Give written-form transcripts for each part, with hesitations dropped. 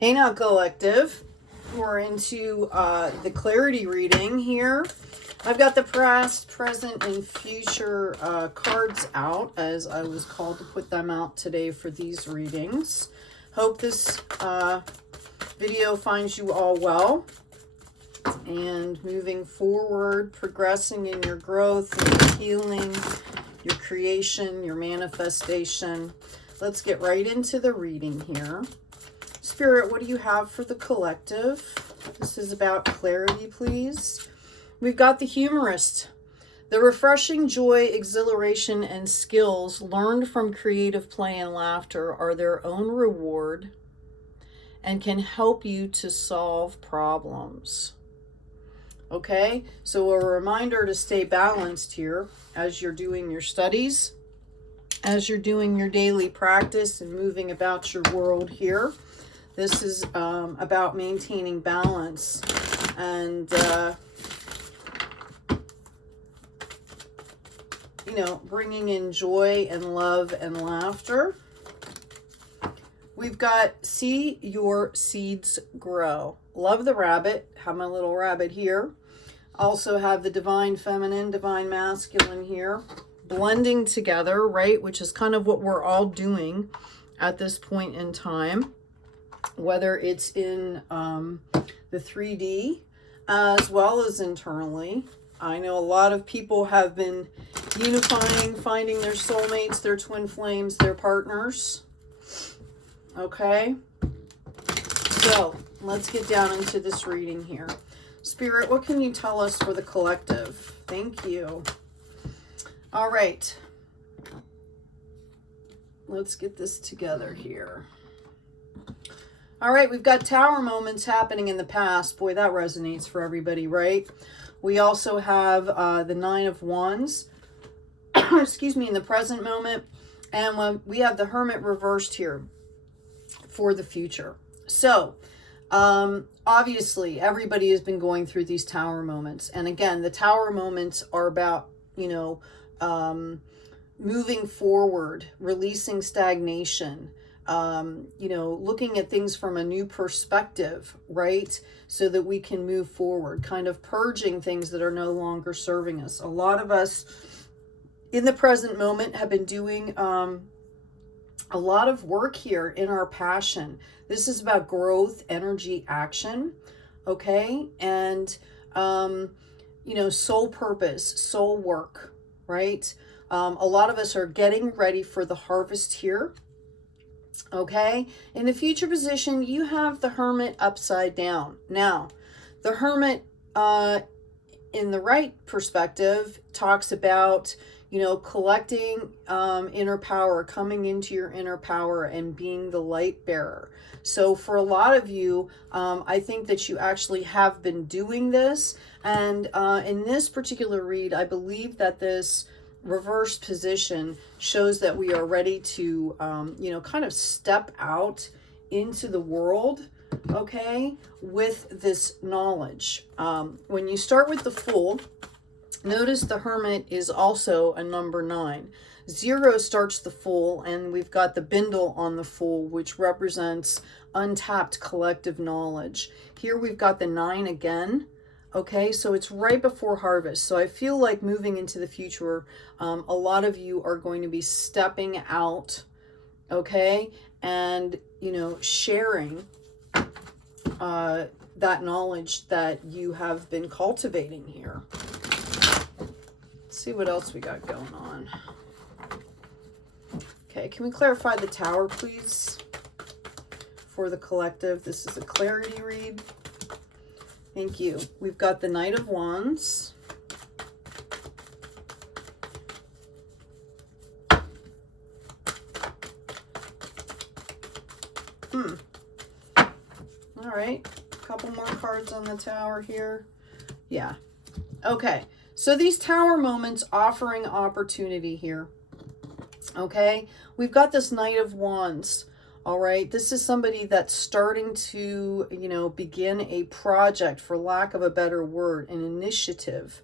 Hey now, collective. We're into the clarity reading here. I've got the past, present, and future cards out, as I was called to put them out today for these readings. Hope this video finds you all well and moving forward, progressing in your growth, your healing, your creation, your manifestation. Let's get right into the reading here. Spirit, what do you have for the collective? This is about clarity, please. We've got the humorist. The refreshing joy, exhilaration, and skills learned from creative play and laughter are their own reward and can help you to solve problems. Okay, so a reminder to stay balanced here as you're doing your studies, as you're doing your daily practice and moving about your world here. This is about maintaining balance and, bringing in joy and love and laughter. We've got see your seeds grow. Love the rabbit. Have my little rabbit here. Also have the divine feminine, divine masculine here. Blending together, right? Which is kind of what we're all doing at this point in time. Whether it's in the 3D as well as internally. I know a lot of people have been unifying, finding their soulmates, their twin flames, their partners. Okay, so let's get down into this reading here. Spirit, what can you tell us for the collective? Thank you. All right, let's get this together here. All right, we've got tower moments happening in the past. Boy, that resonates for everybody, right? We also have the 9 of Wands, excuse me, in the present moment. And when we have the Hermit reversed here for the future. So, obviously, everybody has been going through these tower moments. And again, the tower moments are about, moving forward, releasing stagnation, looking at things from a new perspective, right? So that we can move forward, kind of purging things that are no longer serving us. A lot of us in the present moment have been doing a lot of work here in our passion. This is about growth, energy, action, okay? And, soul purpose, soul work, right? A lot of us are getting ready for the harvest here. Okay, in the future position, you have the Hermit upside down. Now, the Hermit in the right perspective talks about, collecting inner power, coming into your inner power and being the light bearer. So for a lot of you, I think that you actually have been doing this. And in this particular read, I believe that this reversed position shows that we are ready to kind of step out into the world, okay, with this knowledge. When you start with the Fool, notice the Hermit is also a number 9. 0 starts the Fool, and we've got the Bindle on the Fool, which represents untapped collective knowledge. Here we've got the 9 again. Okay, so it's right before harvest. So I feel like moving into the future, a lot of you are going to be stepping out, okay, and, sharing that knowledge that you have been cultivating here. Let's see what else we got going on. Okay, can we clarify the Tower, please, for the collective? This is a clarity read. Thank you. We've got the Knight of Wands. All right. A couple more cards on the Tower here. Yeah. Okay. So these Tower moments offering opportunity here. Okay. We've got this Knight of Wands. All right, this is somebody that's starting to, begin a project, for lack of a better word, an initiative,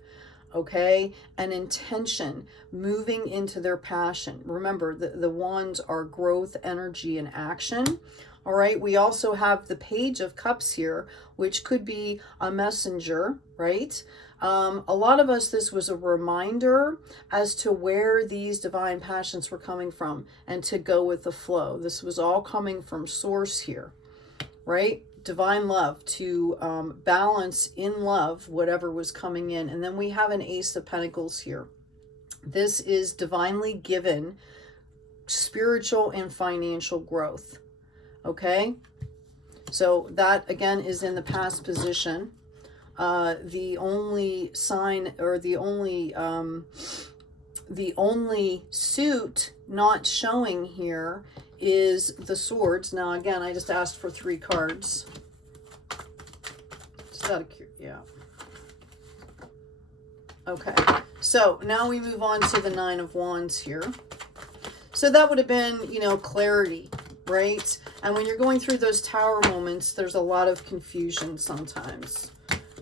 okay, an intention, moving into their passion. Remember, the wands are growth, energy, and action. All right, we also have the Page of Cups here, which could be a messenger, right? A lot of us, this was a reminder as to where these divine passions were coming from and to go with the flow. This was all coming from source here, right? Divine love, to balance in love whatever was coming in. And then we have an Ace of Pentacles here. This is divinely given spiritual and financial growth. Okay, so that again is in the past position. The only sign, or the only suit not showing here is the Swords. Now again, I just asked for 3 cards. Just out of yeah. Okay, so now we move on to the Nine of Wands here. So that would have been, you know, clarity, right? And when you're going through those Tower moments, there's a lot of confusion sometimes.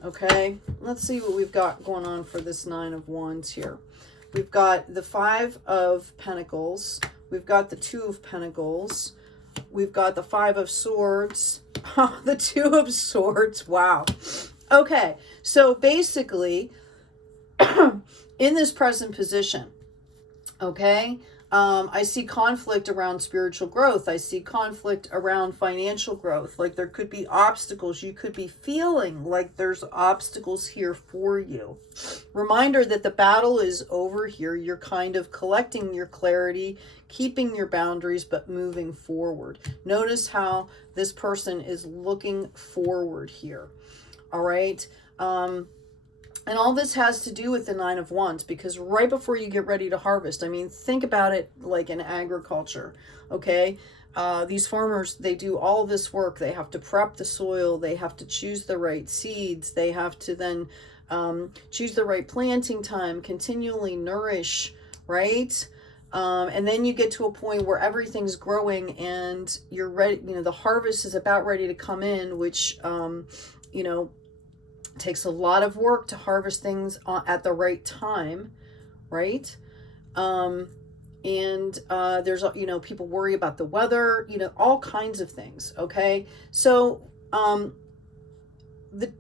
Okay, let's see what we've got going on for this Nine of Wands here. We've got the 5 of Pentacles. We've got the 2 of Pentacles. We've got the 5 of Swords. The 2 of Swords. Wow. Okay, so basically, in this present position, okay, I see conflict around spiritual growth. I see conflict around financial growth. Like there could be obstacles. You could be feeling like there's obstacles here for you. Reminder that the battle is over here. You're kind of collecting your clarity, keeping your boundaries, but moving forward. Notice how this person is looking forward here. All right. And all this has to do with the Nine of Wands, because right before you get ready to harvest, I mean, think about it like in agriculture, okay? These farmers, they do all this work. They have to prep the soil. They have to choose the right seeds. They have to then choose the right planting time, continually nourish, right? And then you get to a point where everything's growing and you're ready, you know, the harvest is about ready to come in, which, you know, takes a lot of work to harvest things at the right time, right? And there's, you know, people worry about the weather, you know, all kinds of things, okay? So the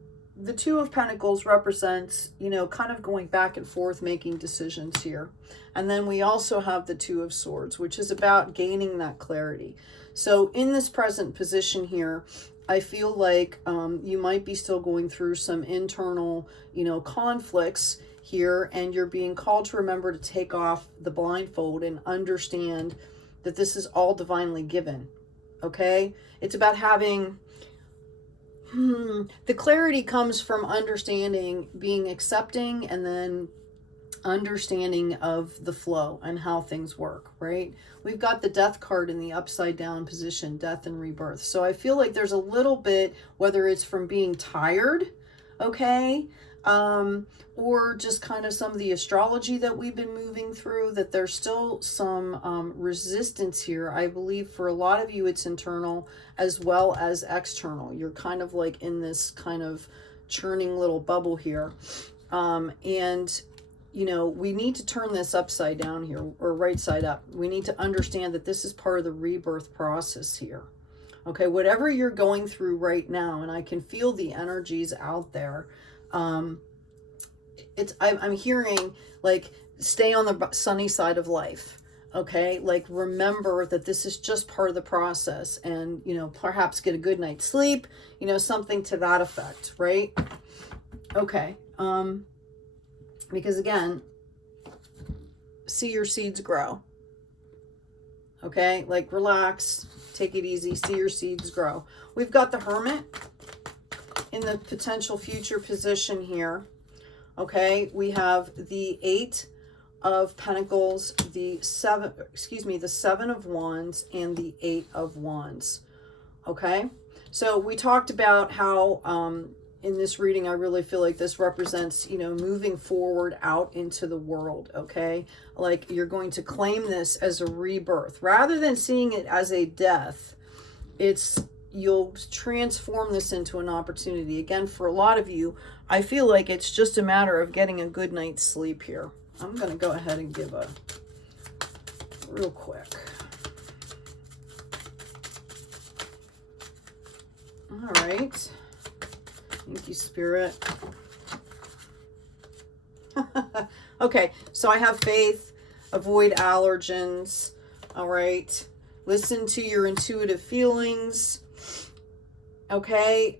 2 of Pentacles represents, you know, kind of going back and forth, making decisions here. And then we also have the 2 of Swords, which is about gaining that clarity. So in this present position here, I feel like you might be still going through some internal, you know, conflicts here, and you're being called to remember to take off the blindfold and understand that this is all divinely given, okay? It's about having, the clarity comes from understanding, being accepting, and then understanding of the flow and how things work, right? We've got the Death card in the upside down position, death and rebirth. So I feel like there's a little bit, whether it's from being tired, okay, or just kind of some of the astrology that we've been moving through, that there's still some resistance here. I believe for a lot of you, it's internal as well as external. You're kind of like in this kind of churning little bubble here. And you know, we need to turn this upside down here, or right side up. We need to understand that this is part of the rebirth process here. Okay, whatever you're going through right now, and I can feel the energies out there. I'm hearing like, stay on the sunny side of life. Okay, like remember that this is just part of the process, and, you know, perhaps get a good night's sleep, you know, something to that effect, right? Okay. Because again, see your seeds grow. Okay, like relax, take it easy, see your seeds grow. We've got the Hermit in the potential future position here. Okay, we have the 8 of Pentacles, the 7 of Wands, and the 8 of Wands. Okay, so we talked about how in this reading, I really feel like this represents, you know, moving forward out into the world, okay? Like you're going to claim this as a rebirth. Rather than seeing it as a death, you'll transform this into an opportunity. Again, for a lot of you, I feel like it's just a matter of getting a good night's sleep here. I'm going to go ahead and give a real quick. All right. Thank you, Spirit. Okay, so I have faith, avoid allergens. All right. Listen to your intuitive feelings. Okay.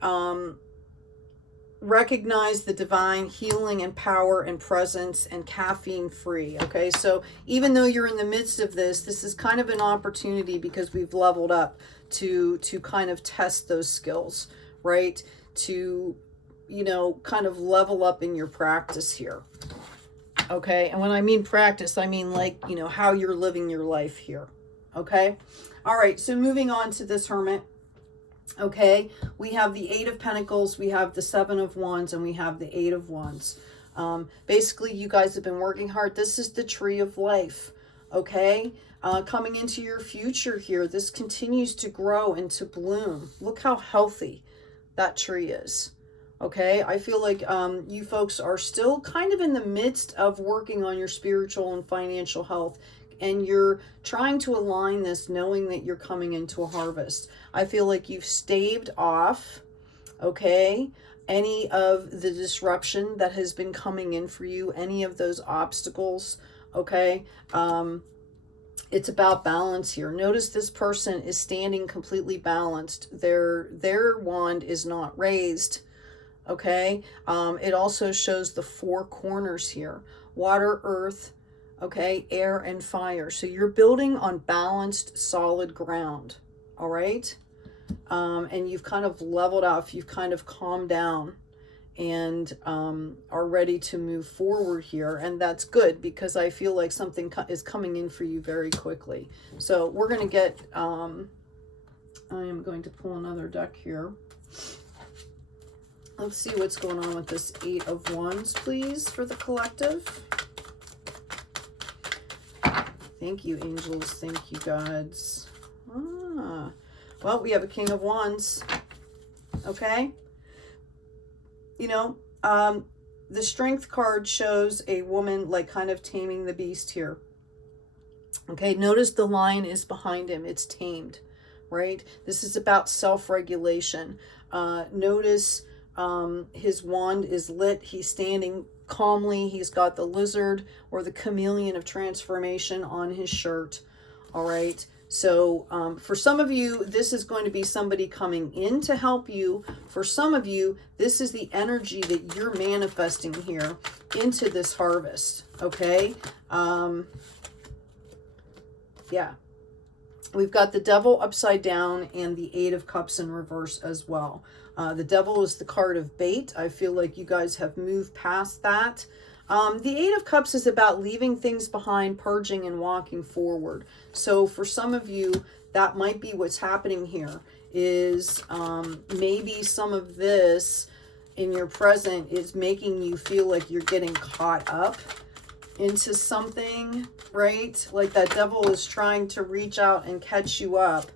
Recognize the divine healing and power and presence, and caffeine free. Okay, so even though you're in the midst of this is kind of an opportunity, because we've leveled up to kind of test those skills, right? To, you know, kind of level up in your practice here. Okay, and when I mean practice, I mean like, you know, how you're living your life here. Okay, all right, so moving on to this Hermit. Okay, we have the Eight of Pentacles, we have the Seven of Wands, and we have the Eight of Wands. Basically, you guys have been working hard. This is the tree of life. Okay, coming into your future here, this continues to grow and to bloom. Look how healthy that tree is. Okay, I feel like you folks are still kind of in the midst of working on your spiritual and financial health, and you're trying to align this, knowing that you're coming into a harvest. I feel like you've staved off, okay, any of the disruption that has been coming in for you, any of those obstacles, okay? It's about balance here. Notice this person is standing completely balanced. Their wand is not raised, okay? It also shows the four corners here: water, earth, okay, air, and fire. So you're building on balanced, solid ground, all right? And you've kind of leveled off, you've kind of calmed down, and are ready to move forward here. And that's good, because I feel like something is coming in for you very quickly. So we're going to get, I am going to pull another deck here. Let's see what's going on with this Eight of Wands, please, for the collective. Thank you, angels. Thank you, gods. Well, we have a King of Wands. Okay. You know, the Strength card shows a woman like kind of taming the beast here. Okay. Notice the lion is behind him. It's tamed, right? This is about self-regulation. Notice his wand is lit. He's standing calmly. He's got the lizard or the chameleon of transformation on his shirt. All right. So for some of you, this is going to be somebody coming in to help you. For some of you, this is the energy that you're manifesting here into this harvest. Okay. Yeah. We've got the Devil upside down and the Eight of Cups in reverse as well. The Devil is the card of bait. I feel like you guys have moved past that. The Eight of Cups is about leaving things behind, purging, and walking forward. So for some of you, that might be what's happening here, is maybe some of this in your present is making you feel like you're getting caught up into something, right? Like that devil is trying to reach out and catch you up.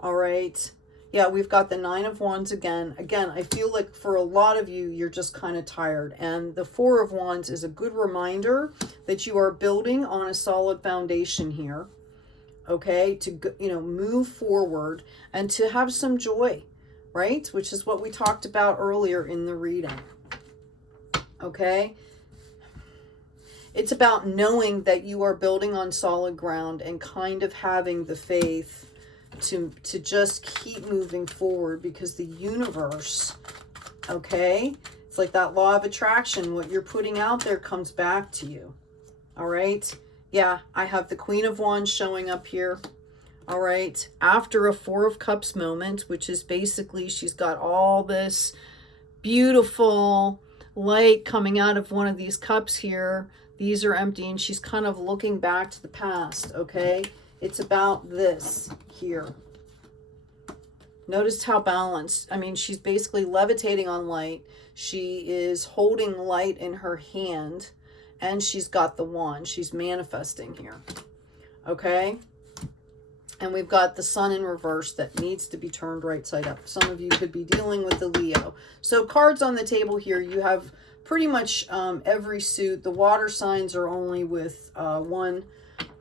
All right. Yeah, we've got the Nine of Wands again. Again, I feel like for a lot of you, you're just kind of tired. And the Four of Wands is a good reminder that you are building on a solid foundation here. Okay, to, you know, move forward and to have some joy, right? Which is what we talked about earlier in the reading. Okay. It's about knowing that you are building on solid ground and kind of having the faith to just keep moving forward, because the universe, okay, it's like that law of attraction. What you're putting out there comes back to you. All right. Yeah, I have the Queen of Wands showing up here. All right. After a Four of Cups moment, which is basically she's got all this beautiful light coming out of one of these cups here. These are empty, and she's kind of looking back to the past, okay? It's about this here. Notice how balanced. I mean, she's basically levitating on light. She is holding light in her hand, and she's got the wand. She's manifesting here, okay? And we've got the Sun in reverse that needs to be turned right side up. Some of you could be dealing with the Leo. So cards on the table here, you have pretty much every suit. The water signs are only with one.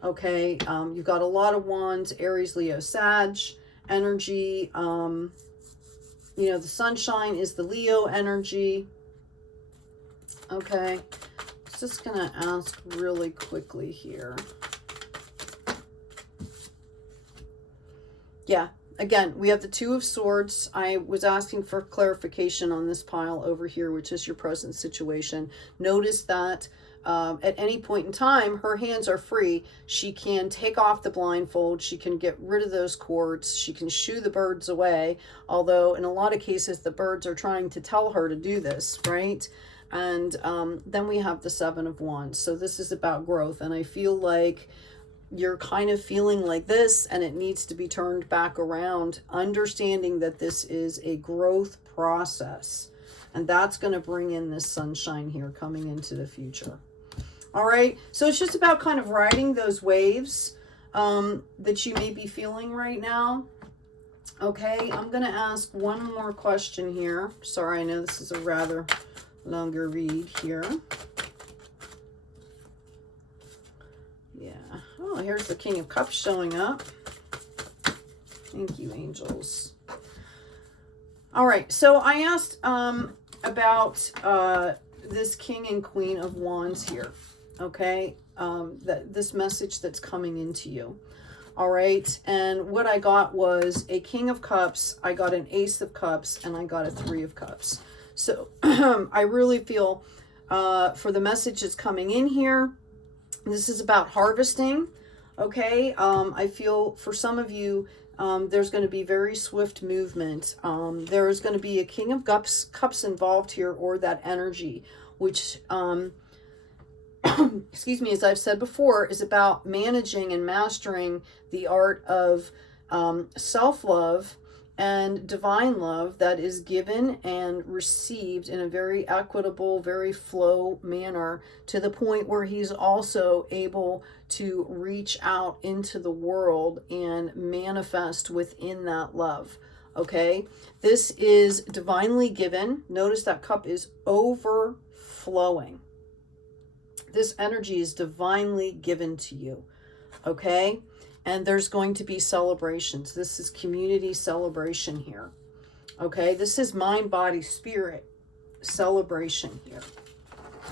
Okay, you've got a lot of wands, Aries, Leo, Sag energy. You know, the sunshine is the Leo energy. Okay. Just going to ask really quickly here. Yeah. Again, we have the Two of Swords. I was asking for clarification on this pile over here, which is your present situation. Notice that at any point in time, her hands are free. She can take off the blindfold. She can get rid of those cords. She can shoo the birds away. Although in a lot of cases, the birds are trying to tell her to do this, right? And then we have the Seven of Wands. So this is about growth. And I feel like you're kind of feeling like this, and it needs to be turned back around, understanding that this is a growth process, and that's going to bring in this sunshine here coming into the future. All right, so it's just about kind of riding those waves that you may be feeling right now. Okay, I'm going to ask one more question here. Sorry, I know this is a rather longer read here. Yeah. Oh, here's the King of Cups showing up. Thank you, angels. All right. So I asked about this King and Queen of Wands here. Okay. This message that's coming into you. All right. And what I got was a King of Cups. I got an Ace of Cups, and I got a Three of Cups. So I really feel for the message that's coming in here, this is about harvesting, okay? I feel for some of you, there's going to be very swift movement. There is going to be a King of Cups involved here, or that energy, which, excuse me, as I've said before, is about managing and mastering the art of self-love and divine love that is given and received in a very equitable, very flow manner, to the point where he's also able to reach out into the world and manifest within that love. Okay, this is divinely given. Notice that cup is overflowing. This energy is divinely given to you. Okay. And there's going to be celebrations. This is community celebration here. Okay, this is mind, body, spirit celebration here.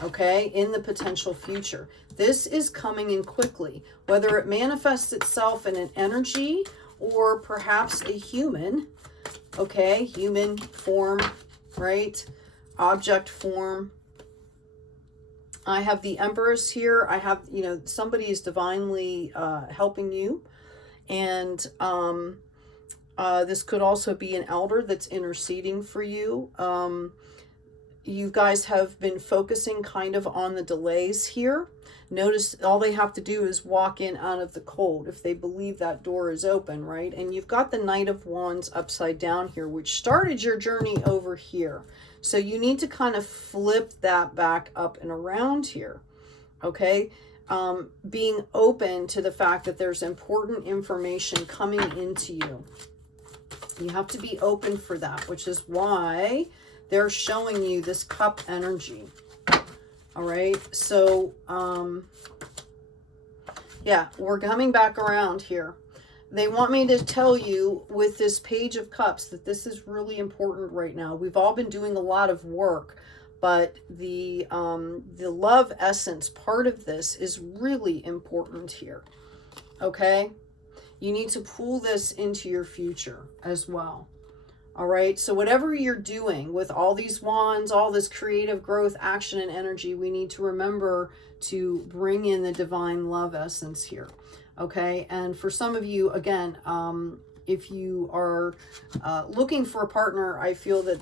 Okay, in the potential future. This is coming in quickly. Whether it manifests itself in an energy or perhaps a human. Okay, human form, right? Object form. I have the Empress here. I have, you know, somebody is divinely helping you. And this could also be an elder that's interceding for you. You guys have been focusing kind of on the delays here. Notice all they have to do is walk in out of the cold if they believe that door is open, right? And you've got the Knight of Wands upside down here, which started your journey over here. So you need to kind of flip that back up and around here, okay? Being open to the fact that there's important information coming into you. You have to be open for that, which is why they're showing you this cup energy. All right, so yeah, we're coming back around here. They want me to tell you with this Page of Cups that this is really important right now. We've all been doing a lot of work, but the love essence part of this is really important here. Okay, you need to pull this into your future as well. All right, so whatever you're doing with all these wands, all this creative growth, action, and energy, we need to remember to bring in the divine love essence here. Okay, and for some of you, again, if you are looking for a partner, I feel that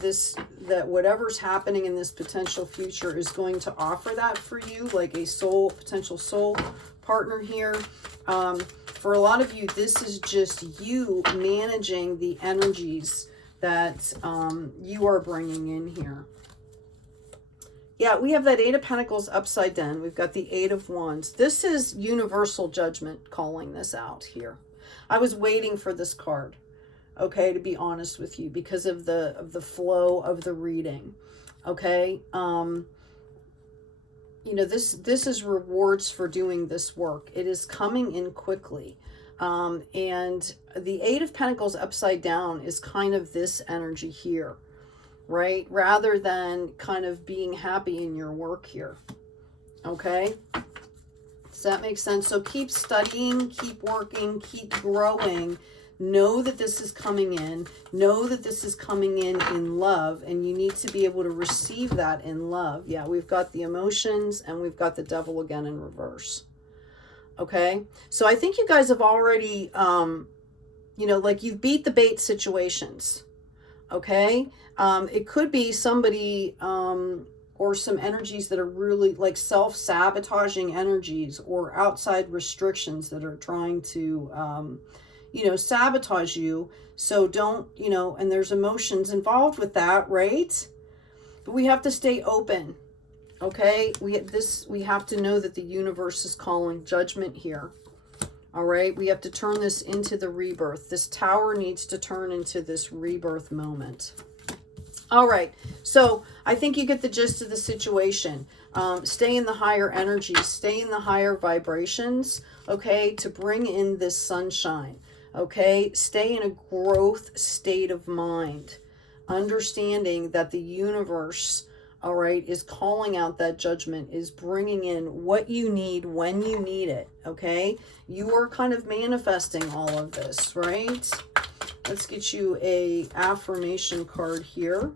that whatever's happening in this potential future is going to offer that for you, like a potential soul partner here. For a lot of you, this is just you managing the energies that you are bringing in here. Yeah, we have that Eight of Pentacles upside down. We've got the Eight of Wands. This is universal judgment calling this out here. I was waiting for this card, okay, to be honest with you, because of the flow of the reading. Okay, you know, this is rewards for doing this work. It is coming in quickly. And the Eight of Pentacles upside down is kind of this energy here. right? Rather than kind of being happy in your work here. Okay? Does that make sense? So keep studying, keep working, keep growing. Know that this is coming in. Know that this is coming in love, and you need to be able to receive that in love. Yeah, we've got the emotions and we've got the devil again in reverse. Okay? So I think you guys have already, you know, like you've beat the bait situations. Okay? It could be somebody, or some energies that are really like self-sabotaging energies or outside restrictions that are trying to, you know, sabotage you. So don't, you know, and there's emotions involved with that, right? But we have to stay open. Okay? We have to know that the universe is calling judgment here. All right? We have to turn this into the rebirth. This tower needs to turn into this rebirth moment. All right, so I think you get the gist of the situation. Stay in the higher energies, stay in the higher vibrations, okay, to bring in this sunshine, okay? Stay in a growth state of mind, understanding that the universe, all right, is calling out that judgment, is bringing in what you need when you need it, okay? You are kind of manifesting all of this, right? Let's get you a affirmation card here.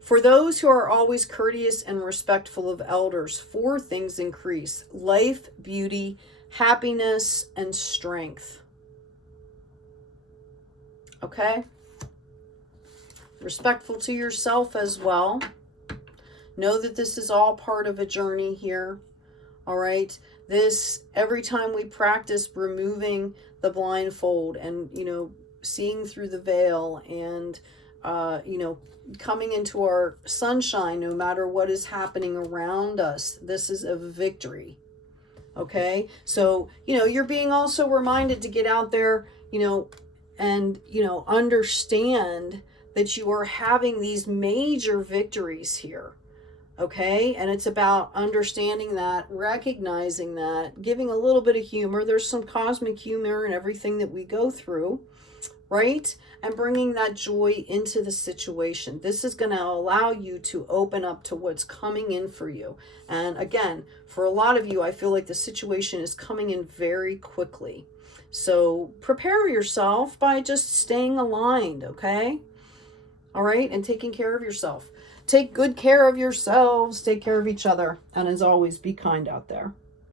For those who are always courteous and respectful of elders, 4 things increase: life, beauty, happiness, and strength. Okay? Respectful to yourself as well. Know that this is all part of a journey here. All right? This, every time we practice removing the blindfold and, you know, seeing through the veil and, you know, coming into our sunshine, no matter what is happening around us, this is a victory. Okay? So, you know, you're being also reminded to get out there, you know, and, you know, understand that you are having these major victories here. Okay? And it's about understanding that, recognizing that, giving a little bit of humor. There's some cosmic humor in everything that we go through, right? And bringing that joy into the situation. This is going to allow you to open up to what's coming in for you. And again, for a lot of you, I feel like the situation is coming in very quickly. So prepare yourself by just staying aligned, okay? All right? And taking care of yourself. Take good care of yourselves. Take care of each other. And as always, be kind out there.